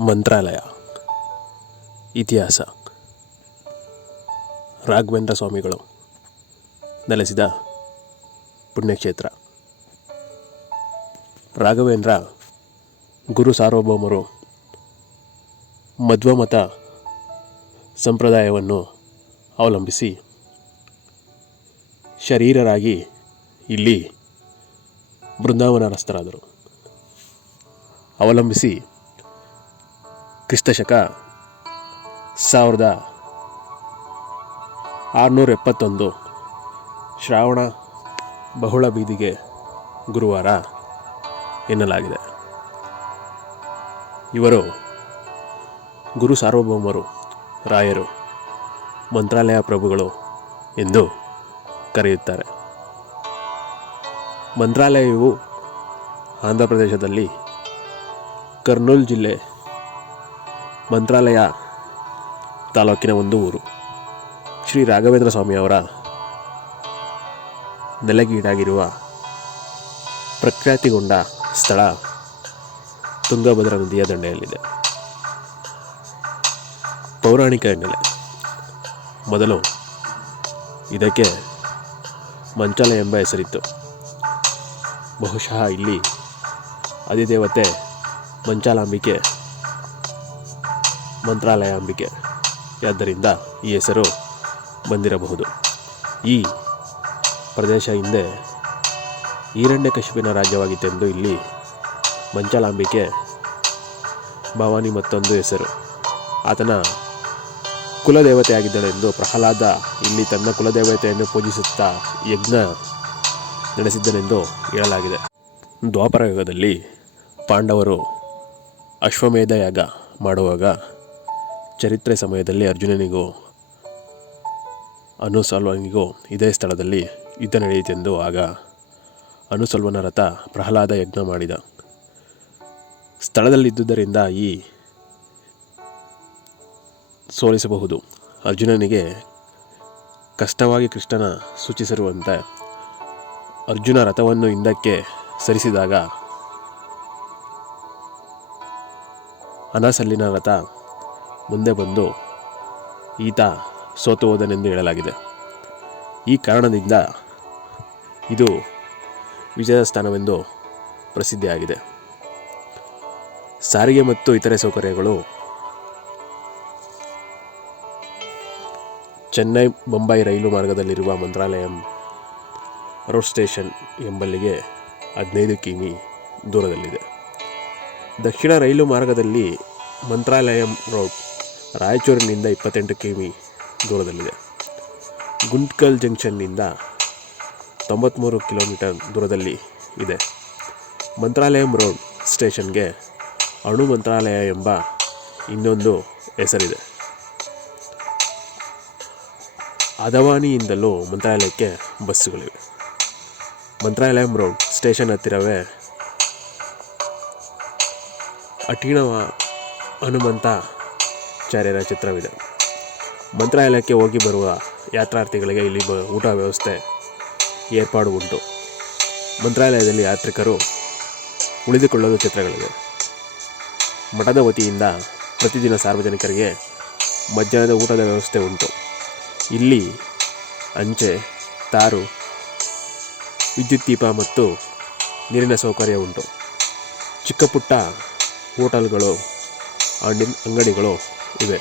ಮಂತ್ರಾಲಯ. ಇತಿಹಾಸ. ರಾಘವೇಂದ್ರ ಸ್ವಾಮಿಗಳು ನೆಲೆಸಿದ ಪುಣ್ಯಕ್ಷೇತ್ರ. ರಾಘವೇಂದ್ರ ಗುರು ಸಾರ್ವಭೌಮರು ಮಧ್ವಮತ ಸಂಪ್ರದಾಯವನ್ನು ಅವಲಂಬಿಸಿ ಶರೀರರಾಗಿ ಇಲ್ಲಿ ಬೃಂದಾವನರಸ್ಥರಾದರು. ಅವಲಂಬಿಸಿ ಕ್ರಿಸ್ತಶಕ ಸಾವಿರದ ಆರುನೂರ ಎಪ್ಪತ್ತೊಂದು ಶ್ರಾವಣ ಬಹುಳ ಬೀದಿಗೆ ಗುರುವಾರ ಎನ್ನಲಾಗಿದೆ. ಇವರು ಗುರು ಸಾರ್ವಭೌಮರು, ರಾಯರು, ಮಂತ್ರಾಲಯ ಪ್ರಭುಗಳು ಎಂದು ಕರೆಯುತ್ತಾರೆ. ಮಂತ್ರಾಲಯವು ಆಂಧ್ರ ಪ್ರದೇಶದಲ್ಲಿ ಕರ್ನೂಲ್ ಜಿಲ್ಲೆ ಮಂತ್ರಾಲಯ ತಾಲೂಕಿನ ಒಂದು ಊರು. ಶ್ರೀ ರಾಘವೇಂದ್ರ ಸ್ವಾಮಿಯವರ ನೆಲೆಗೀಡಾಗಿರುವ ಪ್ರಖ್ಯಾತಿಗೊಂಡ ಸ್ಥಳ ತುಂಗಭದ್ರಾ ನದಿಯ ದಂಡೆಯಲ್ಲಿದೆ. ಪೌರಾಣಿಕ ಹಿನ್ನೆಲೆ ಮೊದಲು ಇದಕ್ಕೆ ಮಂಚಾಲ ಎಂಬ ಹೆಸರಿತ್ತು. ಬಹುಶಃ ಇಲ್ಲಿ ಅಧಿದೇವತೆ ಮಂಚಾಲಾಂಬಿಕೆ ಮಂತ್ರಾಲಯ ಅಂಬಿಕೆ ಆದ್ದರಿಂದ ಈ ಹೆಸರು ಬಂದಿರಬಹುದು. ಈ ಪ್ರದೇಶ ಹಿಂದೆ ಈರಣ್ಯಕಶಿಪಿನ ರಾಜ್ಯವಾಗಿತ್ತೆಂದು ಇಲ್ಲಿ ಮಂಚಲಾಂಬಿಕೆ ಭವಾನಿ ಮತ್ತೊಂದು ಹೆಸರು. ಆತನ ಕುಲದೇವತೆಯಾಗಿದ್ದಳೆಂದು ಪ್ರಹ್ಲಾದ ಇಲ್ಲಿ ತನ್ನ ಕುಲದೇವತೆಯನ್ನು ಪೂಜಿಸುತ್ತಾ ಯಜ್ಞ ನಡೆಸಿದ್ದನೆಂದು ಹೇಳಲಾಗಿದೆ. ದ್ವಾಪರ ಯುಗದಲ್ಲಿ ಪಾಂಡವರು ಅಶ್ವಮೇಧ ಯಾಗ ಮಾಡುವಾಗ ಚರಿತ್ರೆ ಸಮಯದಲ್ಲಿ ಅರ್ಜುನನಿಗೂ ಅನುಸಲ್ವನಿಗೂ ಇದೇ ಸ್ಥಳದಲ್ಲಿ ಯುದ್ಧ ನಡೆಯಿತೆಂದು ಆಗ ಅನುಸಲ್ವನ ರಥ ಪ್ರಹ್ಲಾದ ಯಜ್ಞ ಮಾಡಿದ. ಸ್ಥಳದಲ್ಲಿದ್ದುದರಿಂದ ಈ ಸೋಲಿಸಬಹುದು. ಅರ್ಜುನನಿಗೆ ಕಷ್ಟವಾಗಿ ಕೃಷ್ಣನ ಸೂಚಿಸಿರುವಂತೆ ಅರ್ಜುನ ರಥವನ್ನು ಹಿಂದಕ್ಕೆ ಸರಿಸಿದಾಗ ಅನಸಲ್ಲಿನ ರಥ ಮುಂದೆ ಬಂದು, ಈತ ಸೋತು ಹೋದನೆಂದು ಹೇಳಲಾಗಿದೆ. ಈ ಕಾರಣದಿಂದ ಇದು ವಿಜಯ ಸ್ಥಾನವೆಂದು ಪ್ರಸಿದ್ಧಿಯಾಗಿದೆ. ಸಾರಿಗೆ ಮತ್ತು ಇತರೆ ಸೌಕರ್ಯಗಳು ಚೆನ್ನೈ, ಮುಂಬೈ ರೈಲು ಮಾರ್ಗದಲ್ಲಿರುವ ಮಂತ್ರಾಲಯಂ ರೋಡ್ ಸ್ಟೇಷನ್ ಎಂಬಲ್ಲಿಗೆ ಹದಿನೈದು ಕಿಮಿ ದೂರದಲ್ಲಿದೆ. ದಕ್ಷಿಣ ರೈಲು ಮಾರ್ಗದಲ್ಲಿ ಮಂತ್ರಾಲಯಂ ರೋಡ್ ರಾಯಚೂರಿನಿಂದ ಇಪ್ಪತ್ತೆಂಟು ಕಿಮಿ ದೂರದಲ್ಲಿದೆ. ಗುಂಟ್ಕಲ್ ಜಂಕ್ಷನ್ನಿಂದ ತೊಂಬತ್ತ್ಮೂರು ಕಿಲೋಮೀಟರ್ ದೂರದಲ್ಲಿ ಇದೆ. ಮಂತ್ರಾಲಯಂ ರೋಡ್ ಸ್ಟೇಷನ್ಗೆ ಅಣು ಮಂತ್ರಾಲಯ ಎಂಬ ಇನ್ನೊಂದು ಹೆಸರಿದೆ. ಅದವಾನಿಯಿಂದಲೂ ಮಂತ್ರಾಲಯಕ್ಕೆ ಬಸ್ಸುಗಳಿವೆ. ಮಂತ್ರಾಲಯಂ ರೋಡ್ ಸ್ಟೇಷನ್ ಹತ್ತಿರವೇ ಅಠೀಣವ ಹನುಮಂತಾಚಾರ್ಯರ ಚಿತ್ರವಿದೆ. ಮಂತ್ರಾಲಯಕ್ಕೆ ಹೋಗಿ ಬರುವ ಯಾತ್ರಾರ್ಥಿಗಳಿಗೆ ಇಲ್ಲಿ ಬ ಊಟ ವ್ಯವಸ್ಥೆ ಏರ್ಪಾಡು ಉಂಟು. ಮಂತ್ರಾಲಯದಲ್ಲಿ ಯಾತ್ರಿಕರು ಉಳಿದುಕೊಳ್ಳಲು ಚಿತ್ರಗಳಿವೆ. ಮಠದ ವತಿಯಿಂದ ಪ್ರತಿದಿನ ಸಾರ್ವಜನಿಕರಿಗೆ ಮಧ್ಯಾಹ್ನದ ಊಟದ ವ್ಯವಸ್ಥೆ ಉಂಟು. ಇಲ್ಲಿ ಅಂಚೆ, ತಾರು ವಿದ್ಯುತ್ ದೀಪ ಮತ್ತು ನೀರಿನ ಸೌಕರ್ಯ ಉಂಟು. ಚಿಕ್ಕ ಪುಟ್ಟ ಹೋಟೆಲ್ಗಳು ಅಂಗಡಿಗಳು ಇವೆ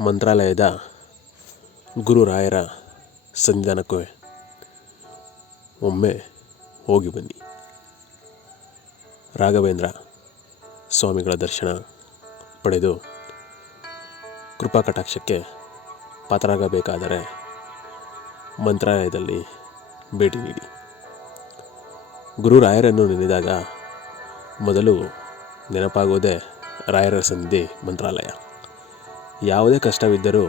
ಮಂತ್ರಾಲಯದ ಗುರುರಾಯರ ಸನ್ನಿಧಾನಕ್ಕೂ ಒಮ್ಮೆ ಹೋಗಿ ಬನ್ನಿ. ರಾಘವೇಂದ್ರ ಸ್ವಾಮಿಗಳ ದರ್ಶನ ಪಡೆದು ಕೃಪಾ ಕಟಾಕ್ಷಕ್ಕೆ ಪಾತ್ರರಾಗಬೇಕಾದರೆ ಮಂತ್ರಾಲಯದಲ್ಲಿ ಭೇಟಿ ನೀಡಿ. ಗುರು ರಾಯರನ್ನು ನೆನೆದಾಗ ಮೊದಲು ನೆನಪಾಗೋದೇ ರಾಯರ ಸನ್ನಿಧಿ ಮಂತ್ರಾಲಯ. ಯಾವುದೇ ಕಷ್ಟವಿದ್ದರೂ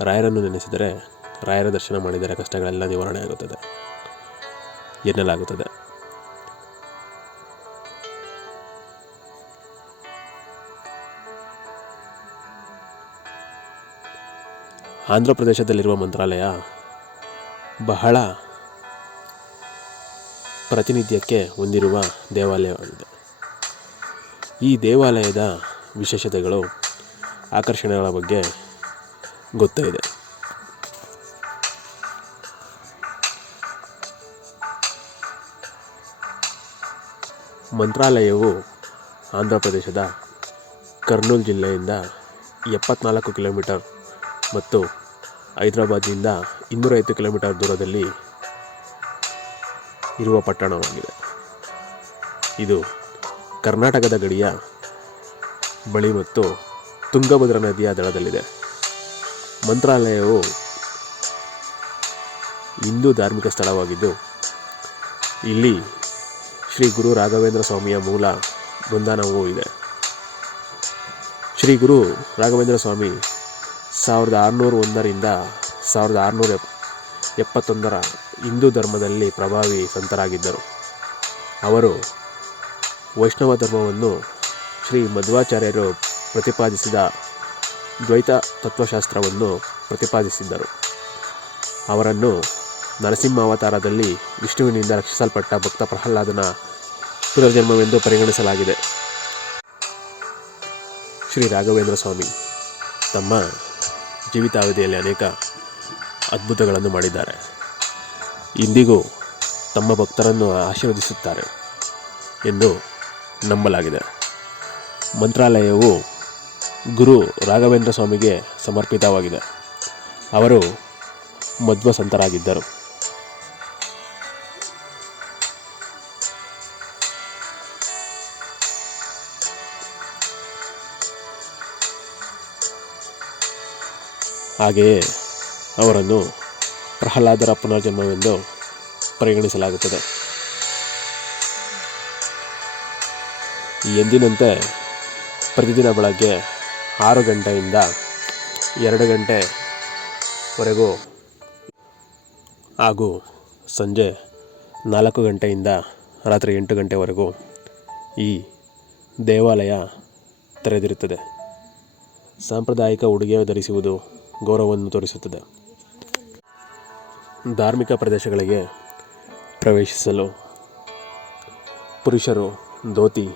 ರಾಯರನ್ನು ನೆನೆಸಿದರೆ ರಾಯರ ದರ್ಶನ ಮಾಡಿದರೆ ಕಷ್ಟಗಳೆಲ್ಲ ನಿವಾರಣೆ ಆಗುತ್ತದೆ. ಎನ್ನಲಾಗುತ್ತದೆ. ಆಂಧ್ರ ಪ್ರದೇಶದಲ್ಲಿರುವ ಮಂತ್ರಾಲಯ ಬಹಳ ಪ್ರಾತಿನಿಧ್ಯಕ್ಕೆ ಹೊಂದಿರುವ ದೇವಾಲಯವಾಗಿದೆ. ಈ ದೇವಾಲಯದ ವಿಶೇಷತೆಗಳು ಆಕರ್ಷಣೆಗಳ ಬಗ್ಗೆ ಗೊತ್ತಿದೆ ಮಂತ್ರಾಲಯವು ಆಂಧ್ರ ಪ್ರದೇಶದ ಕರ್ನೂಲ್ ಜಿಲ್ಲೆಯಿಂದ ಎಪ್ಪತ್ನಾಲ್ಕು ಕಿಲೋಮೀಟರ್ ಮತ್ತು ಹೈದರಾಬಾದ್ನಿಂದ ಇನ್ನೂರೈವತ್ತು ಕಿಲೋಮೀಟರ್ ದೂರದಲ್ಲಿ ಇರುವ ಪಟ್ಟಣವಾಗಿದೆ. ಇದು ಕರ್ನಾಟಕದ ಗಡಿಯ ಬಳಿ ಮತ್ತು ತುಂಗಭದ್ರಾ ನದಿಯ ದಡದಲ್ಲಿದೆ. ಮಂತ್ರಾಲಯವು ಹಿಂದೂ ಧಾರ್ಮಿಕ ಸ್ಥಳವಾಗಿದ್ದು, ಇಲ್ಲಿ ಶ್ರೀ ಗುರು ರಾಘವೇಂದ್ರ ಸ್ವಾಮಿಯ ಮೂಲ ಬೃಂದಾನವೂ ಇದೆ. ಶ್ರೀ ಗುರು ರಾಘವೇಂದ್ರ ಸ್ವಾಮಿ ಸಾವಿರದ ಆರುನೂರ ಒಂದರಿಂದ ಸಾವಿರದ ಆರುನೂರ ಎಪ್ ಎಪ್ಪತ್ತೊಂದರ ಹಿಂದೂ ಧರ್ಮದಲ್ಲಿ ಪ್ರಭಾವಿ ಸಂತರಾಗಿದ್ದರು. ಅವರು ವೈಷ್ಣವ ಧರ್ಮವನ್ನು ಶ್ರೀ ಮಧ್ವಾಚಾರ್ಯರು ಪ್ರತಿಪಾದಿಸಿದ ದ್ವೈತ ತತ್ವಶಾಸ್ತ್ರವನ್ನು ಪ್ರತಿಪಾದಿಸಿದ್ದರು. ಅವರನ್ನು ನರಸಿಂಹ ಅವತಾರದಲ್ಲಿ ವಿಷ್ಣುವಿನಿಂದ ರಕ್ಷಿಸಲ್ಪಟ್ಟ ಭಕ್ತ ಪ್ರಹ್ಲಾದನ ಪುನರ್ಜನ್ಮವೆಂದು ಪರಿಗಣಿಸಲಾಗಿದೆ. ಶ್ರೀ ರಾಘವೇಂದ್ರ ಸ್ವಾಮಿ ತಮ್ಮ ಜೀವಿತಾವಧಿಯಲ್ಲಿ ಅನೇಕ ಅದ್ಭುತಗಳನ್ನು ಮಾಡಿದ್ದಾರೆ. ಇಂದಿಗೂ ತಮ್ಮ ಭಕ್ತರನ್ನು ಆಶೀರ್ವದಿಸುತ್ತಾರೆ ಎಂದು ನಂಬಲಾಗಿದೆ. ಮಂತ್ರಾಲಯವು ಗುರು ರಾಘವೇಂದ್ರ ಸ್ವಾಮಿಗೆ ಸಮರ್ಪಿತವಾಗಿದೆ. ಅವರು ಮಧ್ವ ಸಂತರಾಗಿದ್ದರು ಹಾಗೆಯೇ ಅವರನ್ನು ಪ್ರಹ್ಲಾದರ ಪುನರ್ಜನ್ಮವೆಂದು ಪರಿಗಣಿಸಲಾಗುತ್ತದೆ. ಎಂದಿನಂತೆ ಪ್ರತಿದಿನ ಬೆಳಗ್ಗೆ ಆರು ಗಂಟೆಯಿಂದ ಎರಡು ಗಂಟೆವರೆಗೂ ಹಾಗೂ ಸಂಜೆ ನಾಲ್ಕು ಗಂಟೆಯಿಂದ ರಾತ್ರಿ ಎಂಟು ಗಂಟೆವರೆಗೂ ಈ ದೇವಾಲಯ ತೆರೆದಿರುತ್ತದೆ. ಸಾಂಪ್ರದಾಯಿಕ ಉಡುಗೆ ಧರಿಸುವುದು ಗೌರವವನ್ನು ತೋರಿಸುತ್ತದೆ. ಧಾರ್ಮಿಕ ಪ್ರದೇಶಗಳಿಗೆ ಪ್ರವೇಶಿಸಲು ಪುರುಷರು, ಧೋತಿ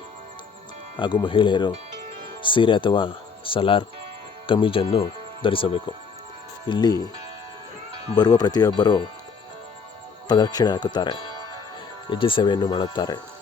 ಹಾಗೂ ಮಹಿಳೆಯರು ಸೀರೆ ಅಥವಾ ಸಲಾರ್ ಕಮೀಜನ್ನು ಧರಿಸಬೇಕು. ಇಲ್ಲಿ ಬರುವ ಪ್ರತಿಯೊಬ್ಬರು ಪ್ರದಕ್ಷಿಣೆ ಹಾಕುತ್ತಾರೆ ಹೆಜ್ಜೆ ಸೇವೆಯನ್ನು ಮಾಡುತ್ತಾರೆ.